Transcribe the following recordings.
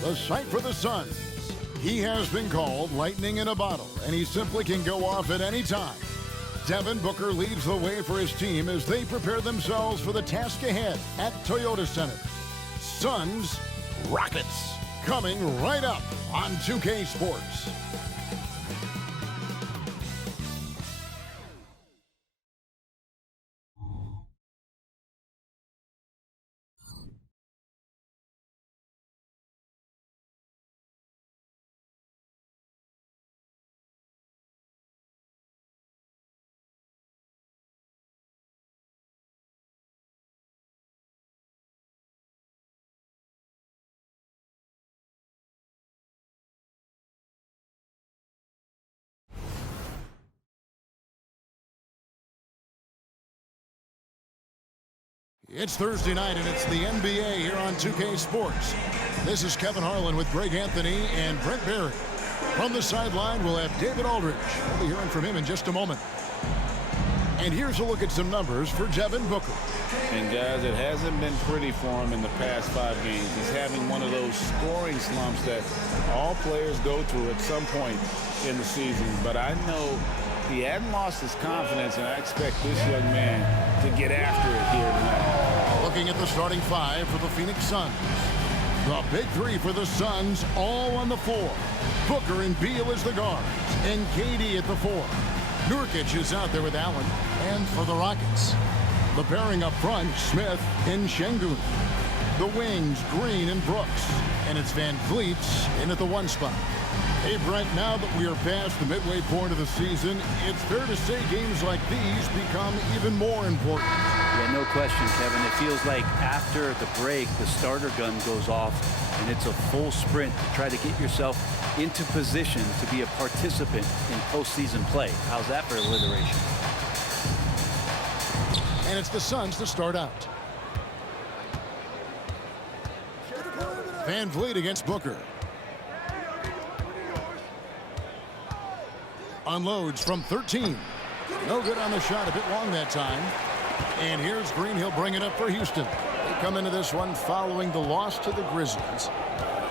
the sight for the Suns. He has been called lightning in a bottle, and he simply can go off at any time. Devin Booker leads the way for his team as they prepare themselves for the task ahead at Toyota Center. Suns, Rockets, coming right up on 2K Sports. It's Thursday night, and it's the NBA here on 2K Sports. This is Kevin Harlan with Greg Anthony and Brent Barry. From the sideline, we'll have David Aldridge. We'll be hearing from him in just a moment. And here's a look at some numbers for Devin Booker. And, guys, it hasn't been pretty for him in the past 5 games. He's having one of those scoring slumps that all players go through at some point in the season. But I know he hadn't lost his confidence, and I expect this young man to get after it here tonight. Looking at the starting 5 for the Phoenix Suns. The big 3 for the Suns, all on the floor. Booker and Beal as the guards, and KD at the 4. Nurkic is out there with Allen. And for the Rockets, the pairing up front, Smith and Şengün. The wings, Green and Brooks. And it's Van Vliet in at the 1 spot. Hey, Brent, now that we are past the midway point of the season, it's fair to say games like these become even more important. Yeah, no question, Kevin. It feels like after the break, the starter gun goes off, and it's a full sprint to try to get yourself into position to be a participant in postseason play. How's that for alliteration? And it's the Suns to start out. Van Vliet against Booker. Unloads from 13. No good on the shot, a bit long that time. And here's Green. He'll bring it up for Houston. They come into this one following the loss to the Grizzlies.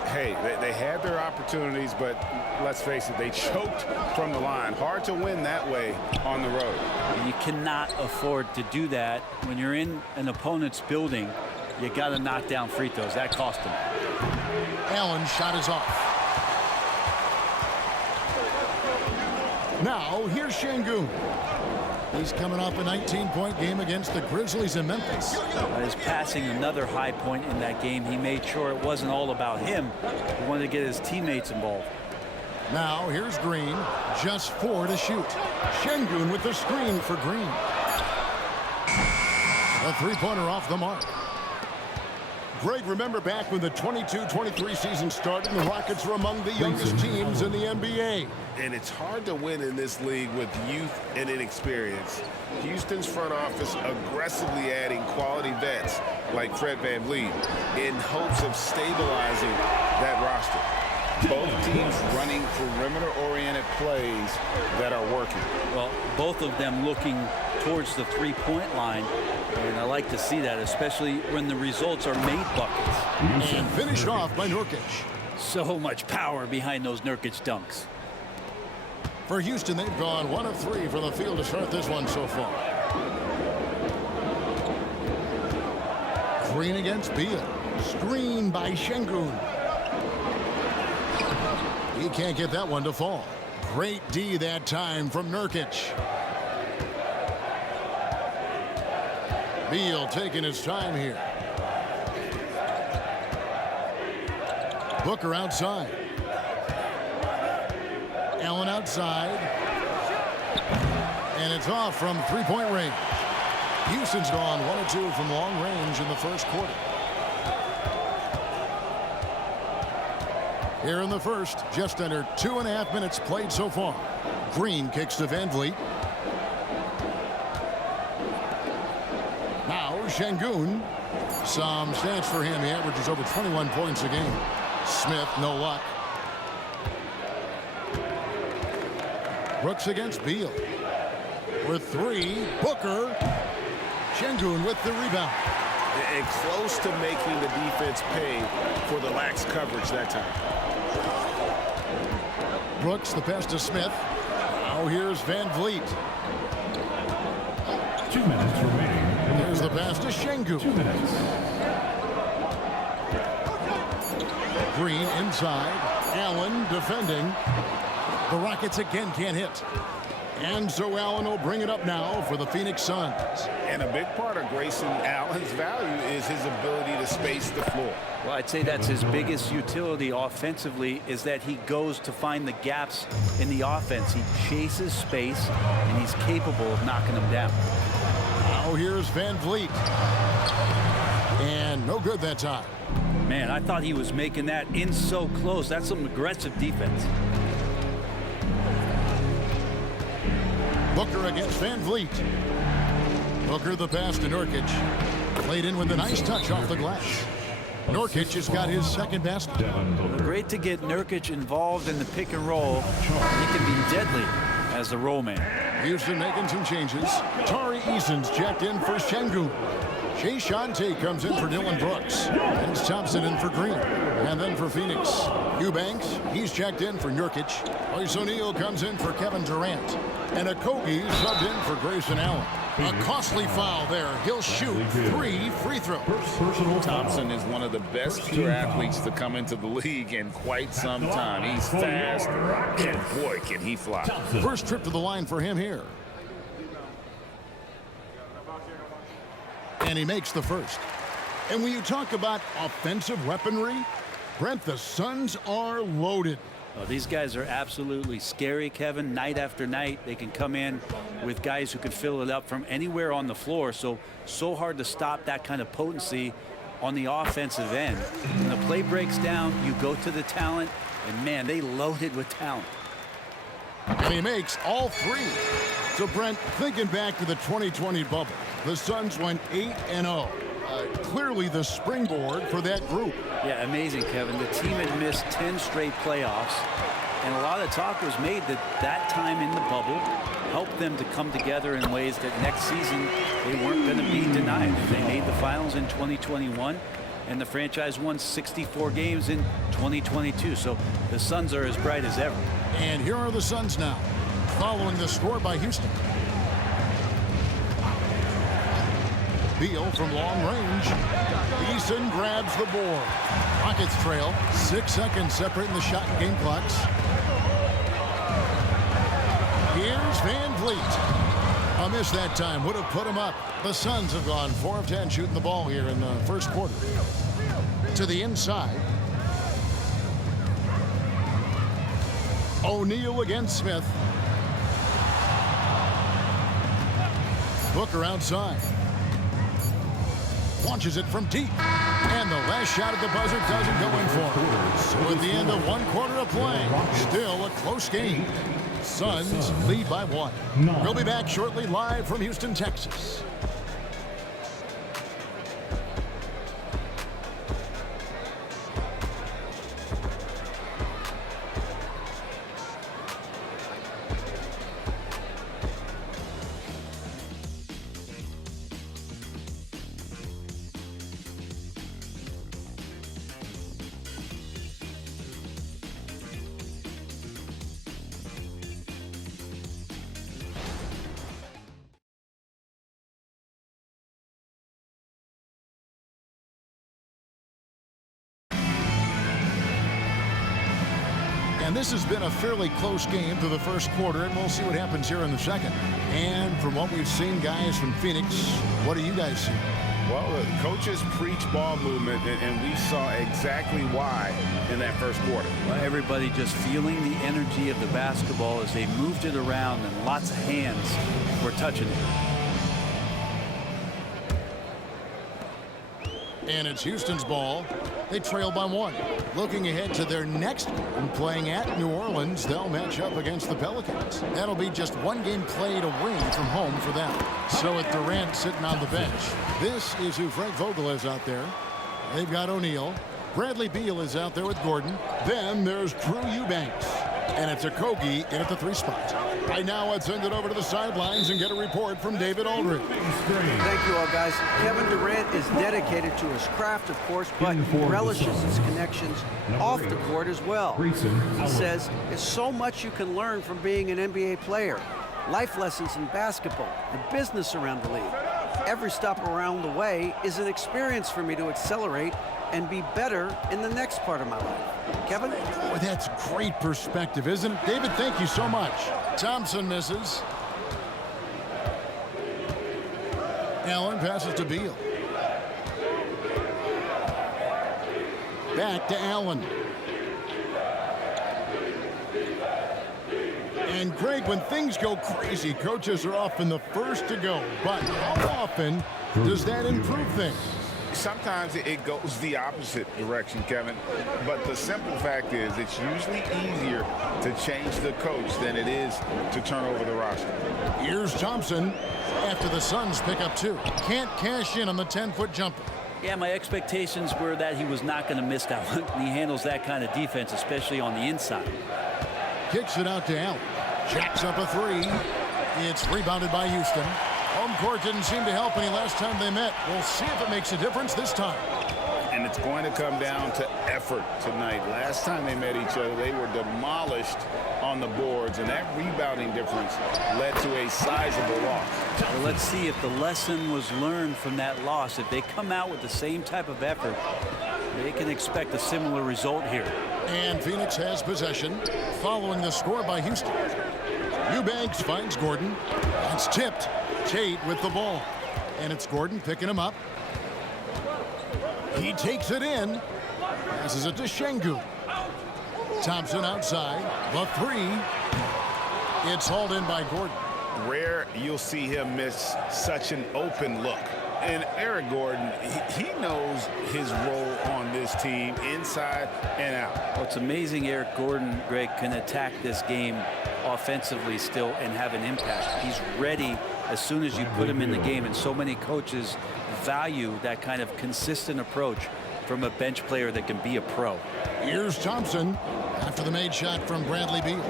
Hey, they had their opportunities, but let's face it, they choked from the line. Hard to win that way on the road. You cannot afford to do that when you're in an opponent's building. You got to knock down free throws. That cost them. Allen's shot is off. Now, here's Şengün. He's coming off a 19-point game against the Grizzlies in Memphis. He's passing another high point in that game. He made sure it wasn't all about him. He wanted to get his teammates involved. Now, here's Green. Just 4 to shoot. Şengün with the screen for Green. A three-pointer off the mark. Greg, remember back when the 22-23 season started, the Rockets were among the youngest teams in the NBA. And it's hard to win in this league with youth and inexperience. Houston's front office aggressively adding quality vets like Fred VanVleet in hopes of stabilizing that roster. Both teams running perimeter-oriented plays that are working. Well, both of them looking towards the three-point line. And I like to see that, especially when the results are made buckets. And finished off by Nurkic. So much power behind those Nurkic dunks. For Houston, they've gone 1 of 3 from the field to start this one so far. Green against Beal. Screen by Şengün. He can't get that one to fall. Great D that time from Nurkic. Beal taking his time here. Booker outside. Allen outside. And it's off from three-point range. Houston's gone 1 of 2 from long range in the first quarter. Here in the first, just under 2.5 minutes played so far. Green kicks to Van Vliet. Now Şengün. Some stats for him. He averages over 21 points a game. Smith, no luck. Brooks against Beal. With 3, Booker. Şengün with the rebound. and close to making the defense pay for the lax coverage that time. Brooks, the pass to Smith. Now here's Van Vliet. 2 minutes remaining. Here's the pass to Şengün. 2 minutes. Green inside. Allen defending. The Rockets again can't hit. And so Allen will bring it up now for the Phoenix Suns. And a big part of Grayson Allen's value is his ability to space the floor. Well, I'd say that's his biggest utility offensively, is that he goes to find the gaps in the offense. He chases space, and he's capable of knocking them down. Now here's Van Vliet. And no good that time. Man, I thought he was making that in so close. That's some aggressive defense. Booker against Van Vliet. Booker the pass to Nurkic. Played in with a nice touch off the glass. Nurkic has got his second basket. Devin Booker. Great to get Nurkic involved in the pick and roll. He can be deadly as the roll man. Houston making some changes. Tari Eason's checked in for Şengün. Jay Shante comes in for Dylan Brooks. And Thompson in for Green. And then for Phoenix, Eubanks, he's checked in for Nurkic. Royce O'Neal comes in for Kevin Durant. And Okogie subbed in for Grayson Allen. A costly foul there. He'll shoot 3 free throws. Personal Thompson is one of the best pure athletes to come into the league in quite some time. He's fast, and boy, can he fly. First trip to the line for him here. And he makes the first. And when you talk about offensive weaponry, Brent, the Suns are loaded. Oh, these guys are absolutely scary, Kevin. Night after night, they can come in with guys who can fill it up from anywhere on the floor. So hard to stop that kind of potency on the offensive end. When the play breaks down, you go to the talent, and man, they loaded with talent. And he makes all 3. So, Brent, thinking back to the 2020 bubble, the Suns went 8-0. Clearly the springboard for that group. Yeah, amazing, Kevin. The team had missed 10 straight playoffs, and a lot of talk was made that that time in the bubble helped them to come together in ways that next season they weren't going to be denied. They made the finals in 2021, and the franchise won 64 games in 2022. So the Suns are as bright as ever. And here are the Suns now, following the score by Houston. Beal from long range. Eason grabs the board. Rockets trail. 6 seconds separating the shot and game clocks. Here's Van Vliet. A miss that time would have put him up. The Suns have gone 4 of 10 shooting the ball here in the first quarter. To the inside. O'Neal against Smith. Booker outside. Launches it from deep. And the last shot at the buzzer doesn't go in for him. So at the end of 1 quarter of play, still a close game. Suns lead by 1. We'll be back shortly live from Houston, Texas. And this has been a fairly close game through the first quarter, and we'll see what happens here in the second. And from what we've seen, guys, from Phoenix, what do you guys see? Well, the coaches preach ball movement, and we saw exactly why in that first quarter. Well, everybody just feeling the energy of the basketball as they moved it around, and lots of hands were touching it. And it's Houston's ball. They trail by 1. Looking ahead to their next game, playing at New Orleans, they'll match up against the Pelicans. That'll be just 1 game played away from home for them. So with Durant sitting on the bench, this is who Frank Vogel is out there. They've got O'Neal. Bradley Beal is out there with Gordon. Then there's Drew Eubanks. And it's Okogie in at the 3 spot. Right now, let's send it over to the sidelines and get a report from David Aldridge. Thank you all, guys. Kevin Durant is dedicated to his craft, of course, but he relishes his connections off the court as well. He says there's so much you can learn from being an NBA player. Life lessons in basketball, the business around the league. Every stop around the way is an experience for me to accelerate and be better in the next part of my life. Kevin? Boy, that's great perspective, isn't it? David, thank you so much. Thompson misses. Allen passes to Beal. Back to Allen. And Greg, when things go crazy, coaches are often the first to go. But how often does that improve things? Sometimes it goes the opposite direction, Kevin. But the simple fact is it's usually easier to change the coach than it is to turn over the roster. Here's Thompson after the Suns pick up 2. Can't cash in on the 10-foot jumper. Yeah, my expectations were that he was not going to miss that one. He handles that kind of defense, especially on the inside. Kicks it out to Allen. Jacks up a 3. It's rebounded by Houston. Home court didn't seem to help any last time they met. We'll see if it makes a difference this time. And it's going to come down to effort tonight. Last time they met each other, they were demolished on the boards, and that rebounding difference led to a sizable loss. Well, let's see if the lesson was learned from that loss. If they come out with the same type of effort, they can expect a similar result here. And Phoenix has possession following the score by Houston. Eubanks finds Gordon. It's tipped. Tate with the ball. And it's Gordon picking him up. He takes it in. Passes it to Şengün. Thompson outside. The 3. It's hauled in by Gordon. Rare you'll see him miss such an open look. And Eric Gordon, he knows his role on this team inside and out. Well, it's amazing Eric Gordon, Greg, can attack this game offensively still and have an impact. He's ready as soon as you put him in the game, and so many coaches value that kind of consistent approach from a bench player that can be a pro. Here's Thompson after the made shot from Bradley Beal.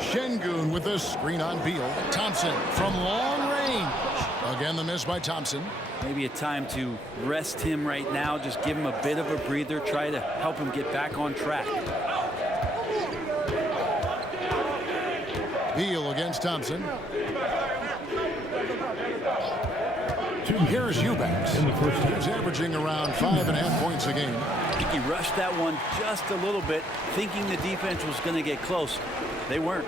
Şengün with a screen on Beal. Thompson from long range. Again, the miss by Thompson. Maybe a time to rest him right now, just give him a bit of a breather, try to help him get back on track. Beal against Thompson. Here's Eubanks. He's averaging around 5.5 points a game. I think he rushed that one just a little bit, thinking the defense was going to get close. They weren't.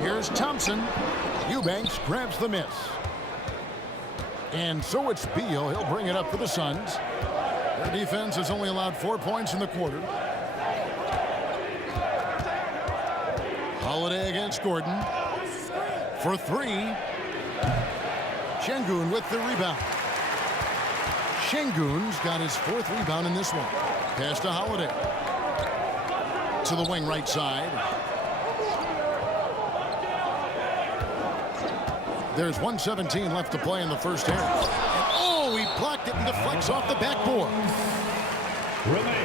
Here's Thompson. Eubanks grabs the miss. And so it's Beal. He'll bring it up for the Suns. Their defense has only allowed 4 points in the quarter. Holiday against Gordon. For 3. Şengün with the rebound. Şengün's got his 4th rebound in this one. Pass to Holiday. To the wing right side. There's 1:17 left to play in the first half. Oh, he blocked it and deflects off the backboard.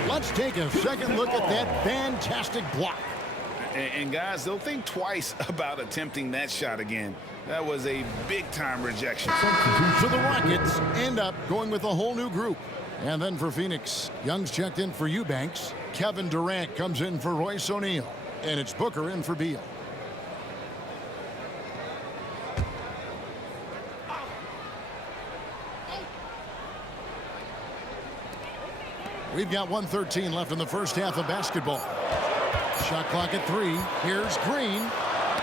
Let's take a second look at that fantastic block. And guys, they'll think twice about attempting that shot again. That was a big-time rejection. So the Rockets end up going with a whole new group. And then for Phoenix, Young's checked in for Eubanks. Kevin Durant comes in for Royce O'Neal. And it's Booker in for Beal. We've got 1:13 left in the first half of basketball. Shot clock at 3. Here's Green.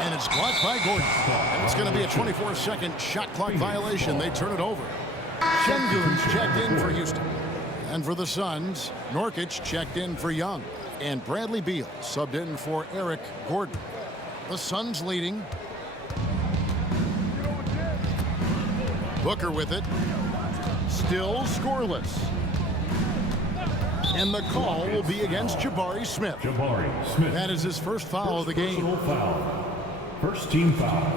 And it's blocked by Gordon. And it's going to be a 24-second shot clock violation. They turn it over. Şengün's checked in for Houston. And for the Suns, Nurkic checked in for Young. And Bradley Beal subbed in for Eric Gordon. The Suns leading. Booker with it. Still scoreless. And the call will be against Jabari Smith. Jabari Smith. That is his first foul of the game. Personal foul. First team foul.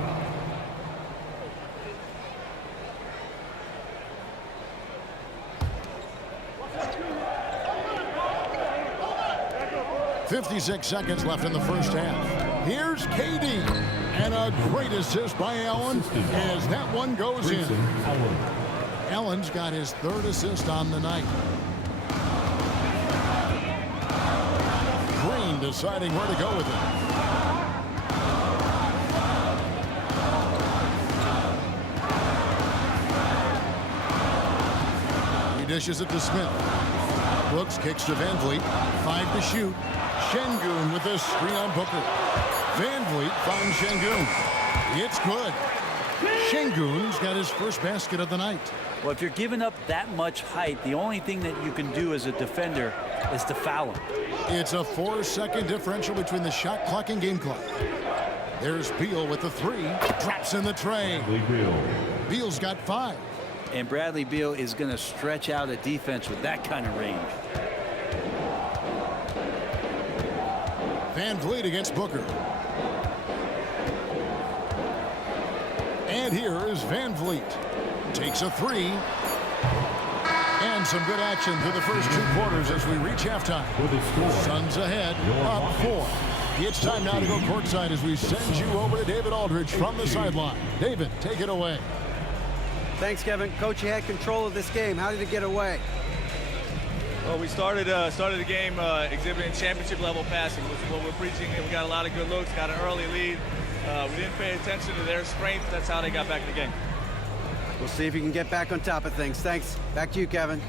.56 seconds left in the first half. Here's KD. And a great assist by Allen as that one goes in. Allen's got his 3rd assist on the night. Green deciding where to go with it. He dishes it to Smith. Brooks kicks to Van Vliet. 5 to shoot. Şengün with a screen on Booker. Van Vliet finds Şengün. It's good. Şengün's got his first basket of the night. Well, if you're giving up that much height, the only thing that you can do as a defender is to foul him. It's a 4-second differential between the shot clock and game clock. There's Beal with the 3. Drops in the tray. Beal's got 5. And Bradley Beal is going to stretch out a defense with that kind of range. Van Vliet against Booker. And here is Van Vliet. Takes a 3. And some good action through the first 2 quarters as we reach halftime. Suns ahead, up 4. It's time now to go courtside as we send you over to David Aldridge from the sideline. David, take it away. Thanks, Kevin. Coach, you had control of this game. How did it get away? Well, we started the game exhibiting championship-level passing, which is what we're preaching. We got a lot of good looks, got an early lead. We didn't pay attention to their strength. That's how they got back in the game. We'll see if you can get back on top of things. Thanks. Back to you, Kevin.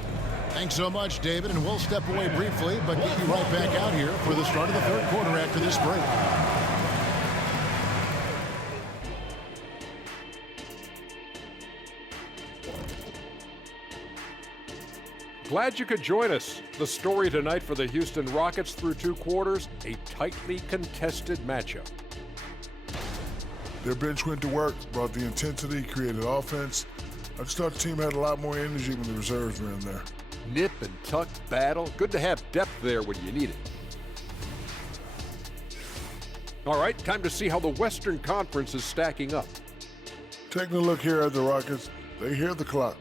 Thanks so much, David, and we'll step away briefly, but get you right back out here for the start of the 3rd quarter after this break. Glad you could join us. The story tonight for the Houston Rockets through 2 quarters, a tightly contested matchup. Their bench went to work, brought the intensity, created offense. I just thought the team had a lot more energy when the reserves were in there. Nip and tuck battle. Good to have depth there when you need it. All right, time to see how the Western Conference is stacking up. Taking a look here at the Rockets, they hear the clock.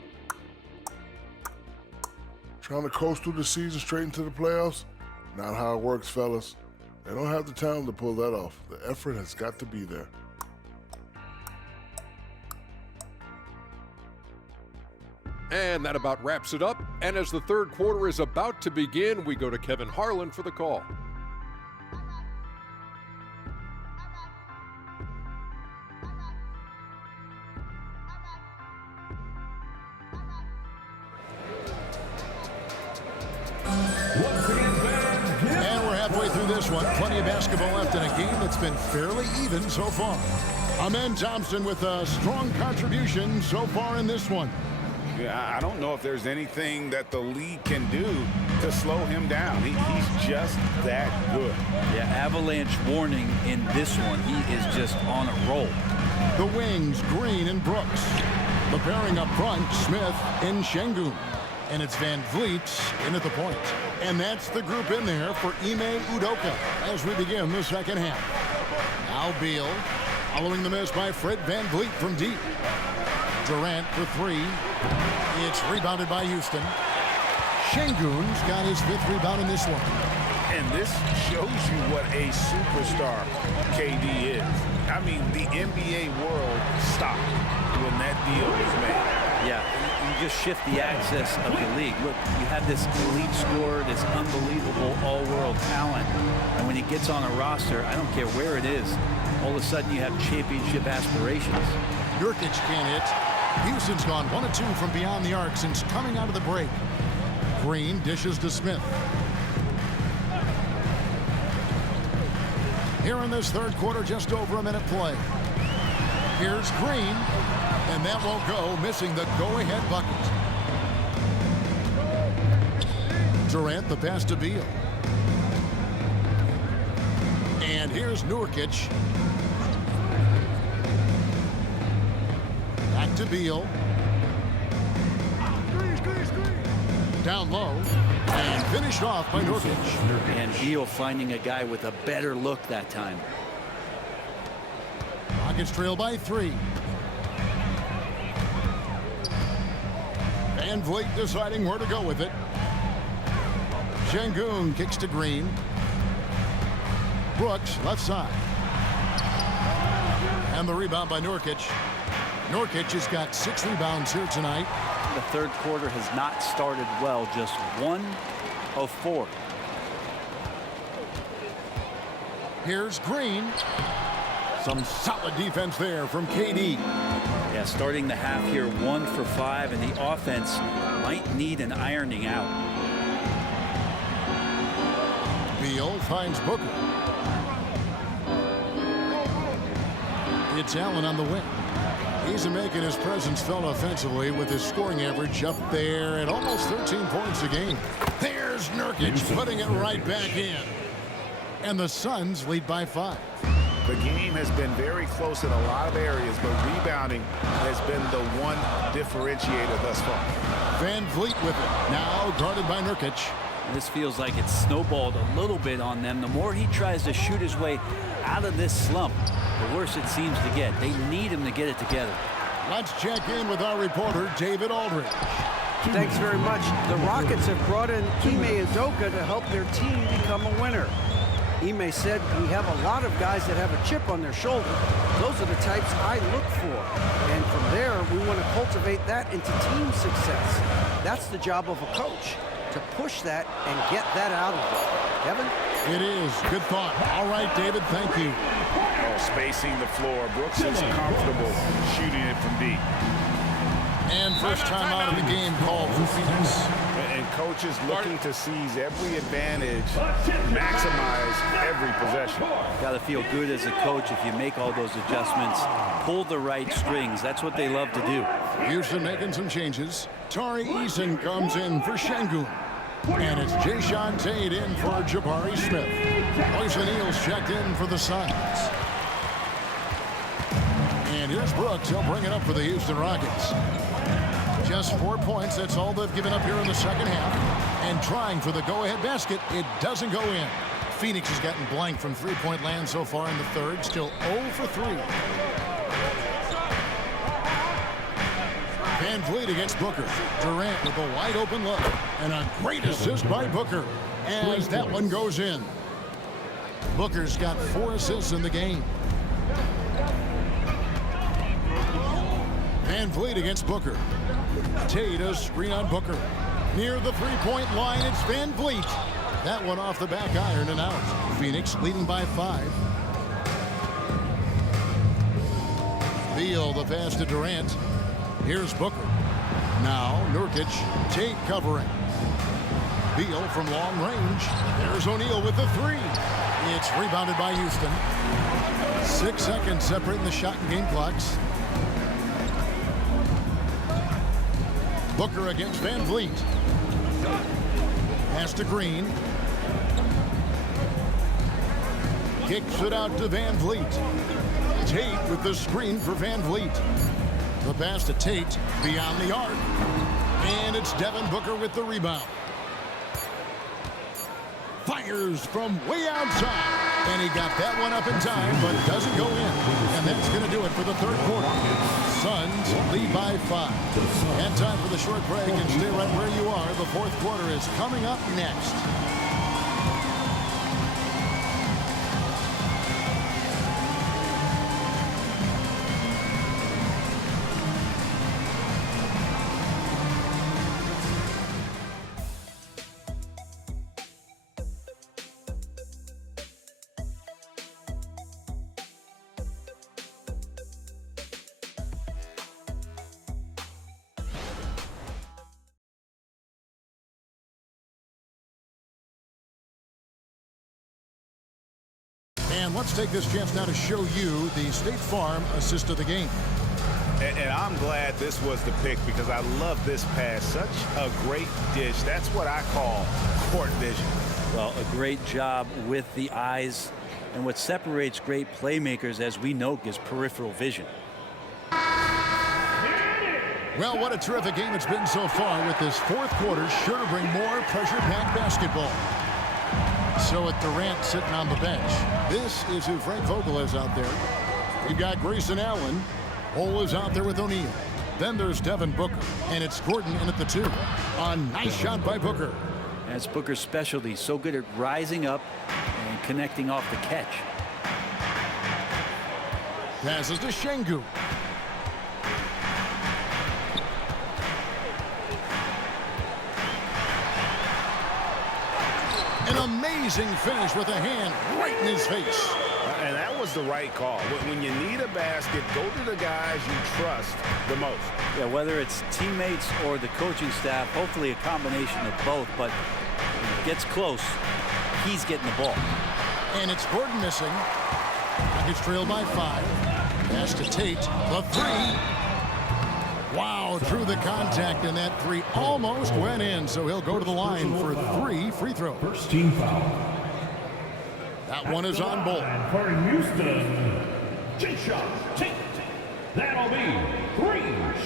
Trying to coast through the season straight into the playoffs? Not how it works, fellas. They don't have the talent to pull that off. The effort has got to be there. And that about wraps it up. And as the 3rd quarter is about to begin, we go to Kevin Harlan for the call. And we're halfway through this one. Plenty of basketball left in a game that's been fairly even so far. Amen Thompson with a strong contribution so far in this one. Yeah, I don't know if there's anything that the league can do to slow him down. He's just that good. Yeah, avalanche warning in this one. He is just on a roll. The wings, Green and Brooks. The pairing up front, Smith and Şengün. And it's Van Vliet in at the point. And that's the group in there for Ime Udoka as we begin the second half. Now Beal, following the miss by Fred Van Vliet from deep. Durant for 3. It's rebounded by Houston. Şengün's got his 5th rebound in this one. And this shows you what a superstar KD is. I mean, the NBA world stopped when that deal was made. Yeah, you just shift the axis of the league. Look, you have this elite scorer, this unbelievable all-world talent, and when he gets on a roster, I don't care where it is, all of a sudden you have championship aspirations. Nurkic can't hit. Houston's gone 1 of 2 from beyond the arc since coming out of the break. Green dishes to Smith. Here in this 3rd quarter, just over a minute play. Here's Green, and that won't go, missing the go-ahead bucket. Durant the pass to Beal. And here's Nurkic. Back to Beal. Down low. And finished off by Nurkic. And Beal finding a guy with a better look that time. Rockets trail by 3. Van Vliet deciding where to go with it. Şengün kicks to Green. Brooks left side. And the rebound by Nurkic. Nurkic has got 6 rebounds here tonight. The third quarter has not started well, just 1 of 4. Here's Green. Some solid defense there from KD. Yeah, starting the half here 1 for 5, and the offense might need an ironing out. Beal finds Booker. It's Allen on the wing. He's making his presence felt offensively with his scoring average up there at almost 13 points a game. There's Nurkic putting it right back in. And the Suns lead by 5. The game has been very close in a lot of areas, but rebounding has been the one differentiator thus far. Van Vliet with it. Now guarded by Nurkic. This feels like it's snowballed a little bit on them. The more he tries to shoot his way out of this slump, the worse it seems to get. They need him to get it together. Let's check in with our reporter, David Aldridge. Thanks very much. The Rockets have brought in Ime Udoka to help their team become a winner. Ime said, "We have a lot of guys that have a chip on their shoulder. Those are the types I look for. And from there, we want to cultivate that into team success. That's the job of a coach, to push that and get that out of them." Kevin? It is. Good thought. All right, David, thank you. Spacing the floor. Brooks is comfortable shooting it from deep. And first time out of the game called for Phoenix. And coaches looking to seize every advantage, maximize every possession. Got to feel good as a coach if you make all those adjustments, pull the right strings. That's what they love to do. Houston making some changes. Tari Eason comes in for Şengün. And it's Jayshawn Tate in for Jabari Smith. Royce O'Neal's checked in for the Suns. And here's Brooks. He'll bring it up for the Houston Rockets. Just 4 points. That's all they've given up here in the second half. And trying for the go-ahead basket. It doesn't go in. Phoenix has gotten blank from three-point land so far in the third. Still 0 for 3. Van Vliet against Booker. Durant with a wide-open look. And a great assist by Booker as that one goes in. Booker's got 4 assists in the game. Van Vliet against Booker. Tate a screen on Booker. Near the three-point line, it's Van Vliet. That one off the back iron and out. Phoenix leading by 5. Beal the pass to Durant. Here's Booker. Now Nurkic. Tate covering. Beal from long range. There's O'Neal with the 3. It's rebounded by Houston. 6 seconds separating the shot and game clocks. Booker against Van Vliet. Pass to Green. Kicks it out to Van Vliet. Tate with the screen for Van Vliet. The pass to Tate beyond the arc. And it's Devin Booker with the rebound. Fires from way outside. And he got that one up in time, but it doesn't go in. And that's going to do it for the third quarter. Suns lead by 5. And time for the short break, and stay right where you are. The fourth quarter is coming up next. And let's take this chance now to show you the State Farm assist of the game. And I'm glad this was the pick because I love this pass. Such a great dish. That's what I call court vision. Well, a great job with the eyes. And what separates great playmakers, as we know, is peripheral vision. Well, what a terrific game it's been so far, with this fourth quarter sure to bring more pressure-packed basketball. So with Durant sitting on the bench, this is who Frank Vogel is out there. You've got Grayson Allen. Hole is out there with O'Neal. Then there's Devin Booker, and it's Gordon in at the 2. A nice shot by Booker. That's Booker's specialty. So good at rising up and connecting off the catch. Passes to Şengün. An amazing finish with a hand right in his face. And that was the right call. When you need a basket, go to the guys you trust the most. Yeah, whether it's teammates or the coaching staff, hopefully a combination of both, but when it gets close, he's getting the ball. And it's Gordon missing. Rockets trail by 5. Pass to Tate. The 3. Wow, through the contact, and that 3 almost went in, so he'll go to the line for 3 free throws. First team foul. That one is on Bull. For Houston, Jae'Sean Tate. That'll be 3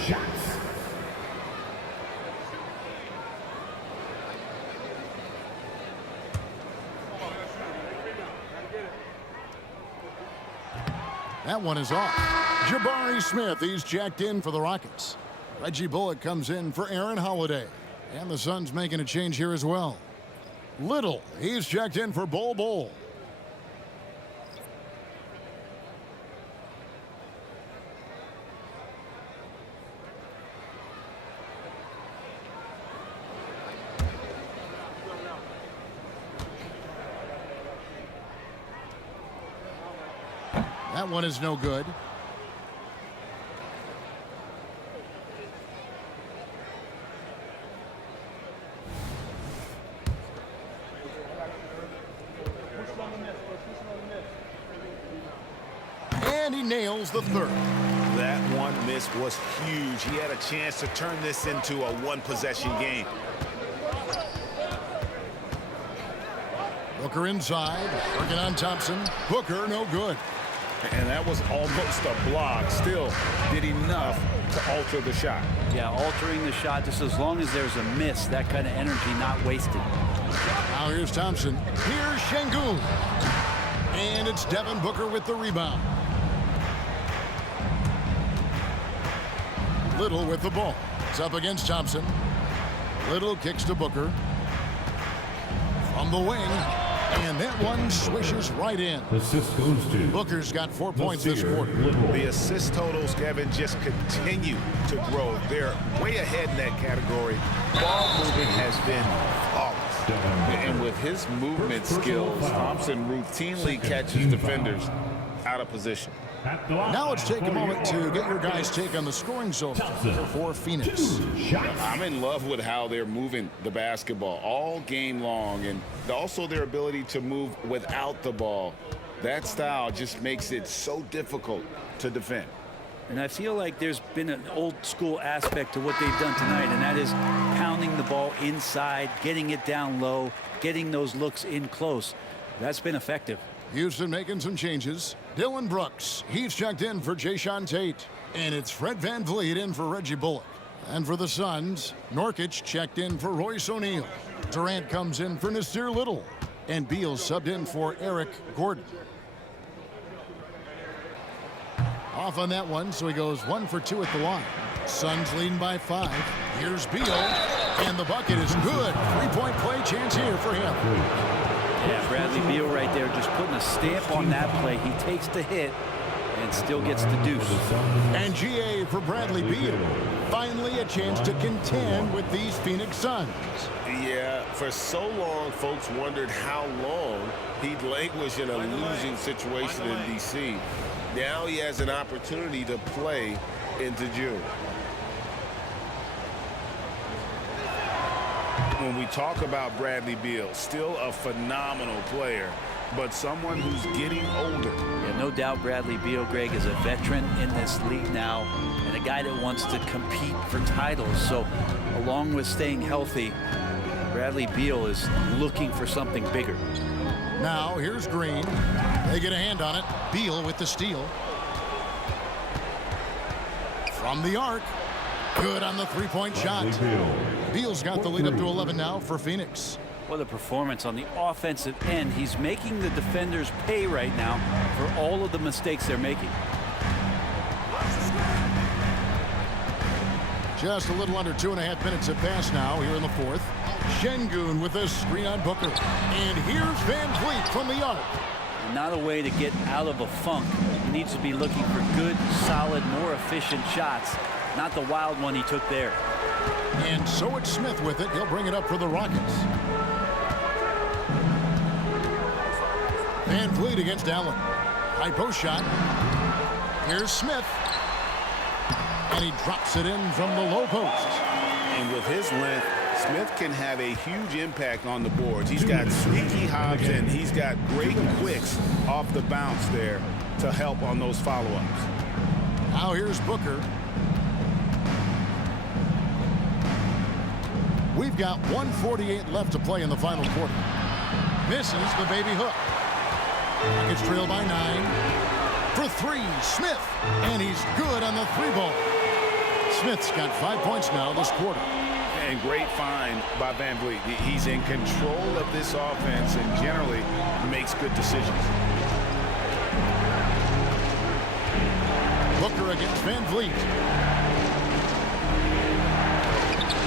shots. That one is off. Jabari Smith, he's checked in for the Rockets. Reggie Bullock comes in for Aaron Holiday. And the Suns making a change here as well. Little, he's checked in for Bol Bol. That one is no good. And he nails the 3rd. That one miss was huge. He had a chance to turn this into a one-possession game. Booker inside, working on Thompson. Booker, no good. And that was almost a block. Still did enough to alter the shot. Yeah, altering the shot just as long as there's a miss, that kind of energy not wasted. Now here's Thompson. Here's Şengün. And it's Devin Booker with the rebound. Little with the ball. It's up against Thompson. Little kicks to Booker. From the wing. And that one swishes right in. Assist goes to Booker's got 4 points this quarter. The assist totals, Kevin, just continue to grow. They're way ahead in that category. Ball movement has been flawless. And with his movement skills, Thompson routinely catches defenders out of position. Now let's take a moment to get your guys' take on the scoring zone for Phoenix. I'm in love with how they're moving the basketball all game long, and also their ability to move without the ball. That style just makes it so difficult to defend. And I feel like there's been an old school aspect to what they've done tonight, and that is pounding the ball inside, getting it down low, getting those looks in close. That's been effective. Houston making some changes. Dylan Brooks, he's checked in for Jae'Sean Tate. And it's Fred VanVleet in for Reggie Bullock. And for the Suns, Nurkic checked in for Royce O'Neal. Durant comes in for Nasir Little. And Beal subbed in for Eric Gordon. Off on that one, so he goes 1 for 2 at the line. Suns leading by 5. Here's Beal. And the bucket is good. 3-point play chance here for him. Yeah, Bradley Beal right there just putting a stamp on that play. He takes the hit and still gets the deuce. And GA for Bradley Beal. Finally a chance to contend with these Phoenix Suns. Yeah, for so long, folks wondered how long he'd languish in a losing situation in D.C. Now he has an opportunity to play into June. When we talk about Bradley Beal, still a phenomenal player, but someone who's getting older. Yeah, no doubt Bradley Beal, Greg, is a veteran in this league now and a guy that wants to compete for titles. So along with staying healthy, Bradley Beal is looking for something bigger. Now here's Green. They get a hand on it. Beal with the steal. From the arc. Good on the three-point shot. Beal's got the lead up to 11 now for Phoenix. What a performance on the offensive end. He's making the defenders pay right now for all of the mistakes they're making. Just a little under 2.5 minutes have passed now here in the fourth. Şengün with a screen on Booker. And here's VanVleet from the arc. and not a way to get out of a funk. He needs to be looking for good, solid, more efficient shots, not the wild one he took there. And so it's Smith with it. He'll bring it up for the Rockets. Van Vliet against Allen. High post shot. Here's Smith. And he drops it in from the low post. And with his length, Smith can have a huge impact on the boards. He's got sneaky hops and he's got great quicks off the bounce there to help on those follow-ups. Now here's Booker. We've got 1:48 left to play in the final quarter. Misses the baby hook. Rockets trail by 9. For 3, Smith. And he's good on the 3-ball. Smith's got 5 points now this quarter. And great find by Van Vliet. He's in control of this offense and generally makes good decisions. Booker against Van Vliet.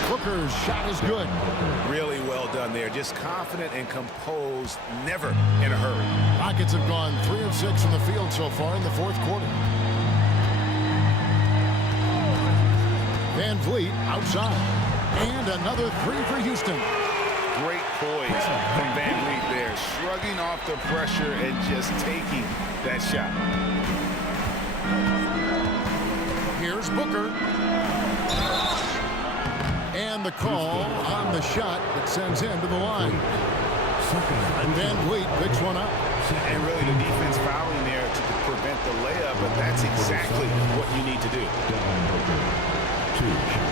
Booker's shot is good. Really well done there. Just confident and composed, never in a hurry. Rockets have gone 3 of 6 from the field so far in the fourth quarter. Van Vliet outside. And another 3 for Houston. Great poise from Van Vliet there. Shrugging off the pressure and just taking that shot. Here's Booker. And the call on the shot that sends him to the line. And Van Vliet picks one up. And really the defense fouling there to prevent the layup, but that's exactly what you need to do. 2 shots.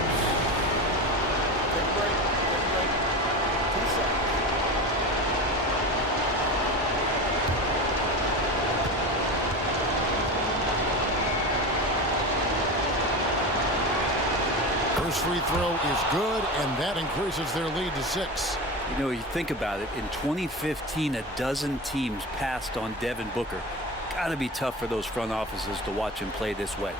First free throw is good, and that increases their lead to 6. You know, you think about it, in 2015, a dozen teams passed on Devin Booker. Gotta be tough for those front offices to watch him play this way.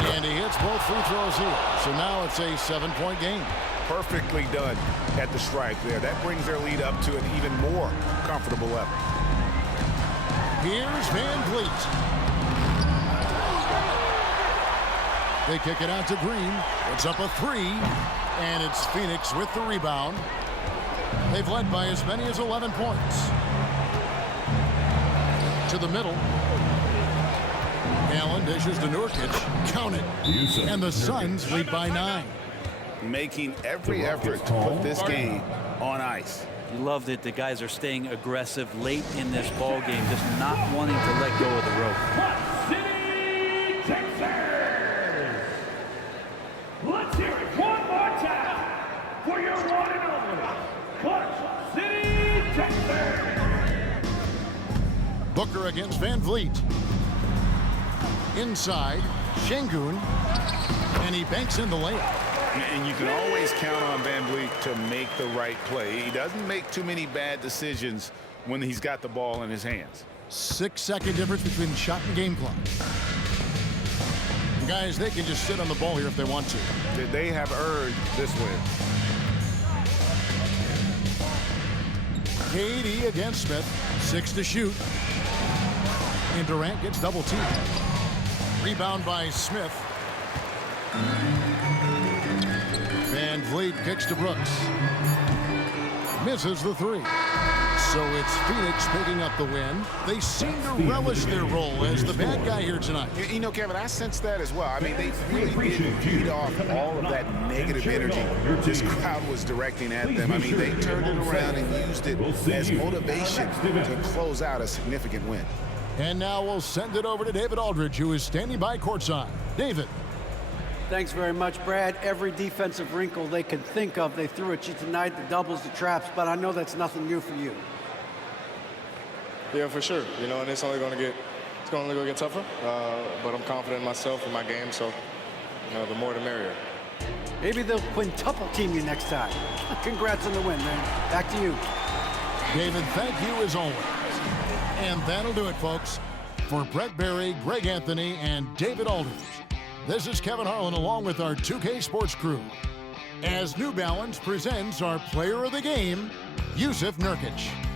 And he hits both free throws here. So now it's a 7-point game. Perfectly done at the stripe there. That brings their lead up to an even more comfortable level. Here's Van Vliet. They kick it out to Green. It's up a 3. And it's Phoenix with the rebound. They've led by as many as 11 points. To the middle. Allen dishes to Nurkic. Count it. And the Suns lead by 9. Making every effort to put this game on ice. You loved it. The guys are staying aggressive late in this ball game, just not wanting to let go of the rope. Clutch City, Texas! Let's hear it one more time for your one and only Clutch City, Texas! Booker against Van Vliet. Inside, Şengün. And he banks in the layup. And you can always count on Van Vliet to make the right play. He doesn't make too many bad decisions when he's got the ball in his hands. 6-second difference between shot and game clock. Guys, they can just sit on the ball here if they want to. They have earned this win. KD against Smith. 6 to shoot. And Durant gets double teamed. Rebound by Smith. Van Vliet kicks to Brooks. Misses the 3. So it's Phoenix picking up the win. They seem to relish their role as the bad guy here tonight. You know, Kevin, I sense that as well. I mean, they really did feed off all of that negative energy this crowd was directing at them. I mean, they turned it around and used it as motivation to close out a significant win. And now we'll send it over to David Aldridge, who is standing by courtside. David. Thanks very much, Brad. Every defensive wrinkle they could think of, they threw at you tonight, the doubles, the traps, but I know that's nothing new for you. Yeah, for sure. You know, and it's only going to get tougher. But I'm confident in myself and my game, so you know, the more the merrier. Maybe they'll quintuple team you next time. Congrats on the win, man. Back to you. David, thank you as always. And that'll do it, folks. For Brett Berry, Greg Anthony, and David Aldridge, this is Kevin Harlan along with our 2K Sports crew, as New Balance presents our player of the game, Jusuf Nurkic.